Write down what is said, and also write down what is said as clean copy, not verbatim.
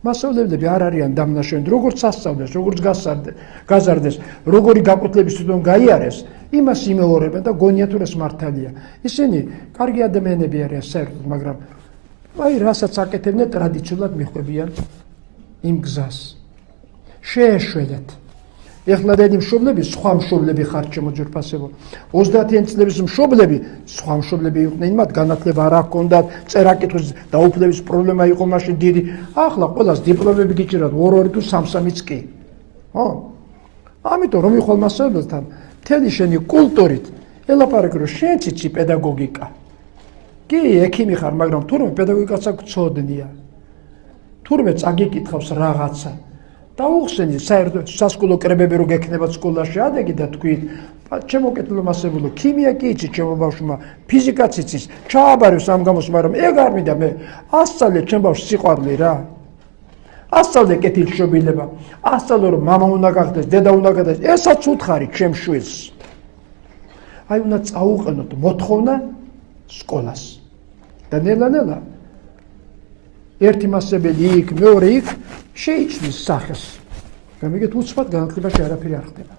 მასწავლებლები არ არიან დამნაშავე, როგორც ასწავლეს, როგორც გაზარდეს, როგორი გაკვეთლების თვითონ გაიარეს, იმას იმეორებენ და გონია თუ ეს მართალია. ისინი კარგი ადამიანები არიან საერთოდ, მაგრამ აი რასაც აკეთებდნენ ტრადიციულად მიხვდებიან იმ გზას. შეეშველეთ. ეხლა დედი მშობლები, სხვა მშობლები ხართ შემოძვირფასებო. 30-იანი წლების მშობლები, სხვა მშობლები იყვნენ, მათ განათლება არ ჰქონდათ, წერა-კითხვის დაუფლების პრობლემა იყო მაშინ დიდი. ახლა ყველას დიპლომები გიჭირათ, 2-2 თუ 3-3-იც კი. ხო? ამიტომ რომ მიხვალ მასწავლებელთან, მთელი შენი კულტურით ელაპარაკე, რომ შენც იცი პედაგოგიკა. კი, ექიმი ხარ, მაგრამ თურმე პედაგოგიკაც გწოდნია. თურმე წაგიკითხავს რაღაცა. დაუხსენი საერთოდ სასკოლო კრებები რო გექნებათ სკოლაში ადეგი და თქვით, ჩემო კეთილმასებულო, ქიმია კი იცი ჩემო ბავშვმა, ფიზიკაც იცის, ჩააბარებს ამ გამოს, მაგრამ ეგ არ მინდა მე ასწავლე ჩემ ბავშვს სიყვარული რა. ასწავლე კეთილშობილება, ასწავლე რომ მამა უნდა გახდეს, დედა უნდა გახდეს, ესაც უთხარი ჩემ შვილს. აი უნდა წაუყენოთ მოთხოვნა სკოლას. და ნელა-ნელა ერთი მასწავლებელი იქ, მეორე იქ შეიჩნის სახეს. გამიგეთ უცბად განათლებაში არაფერი არ ხდება.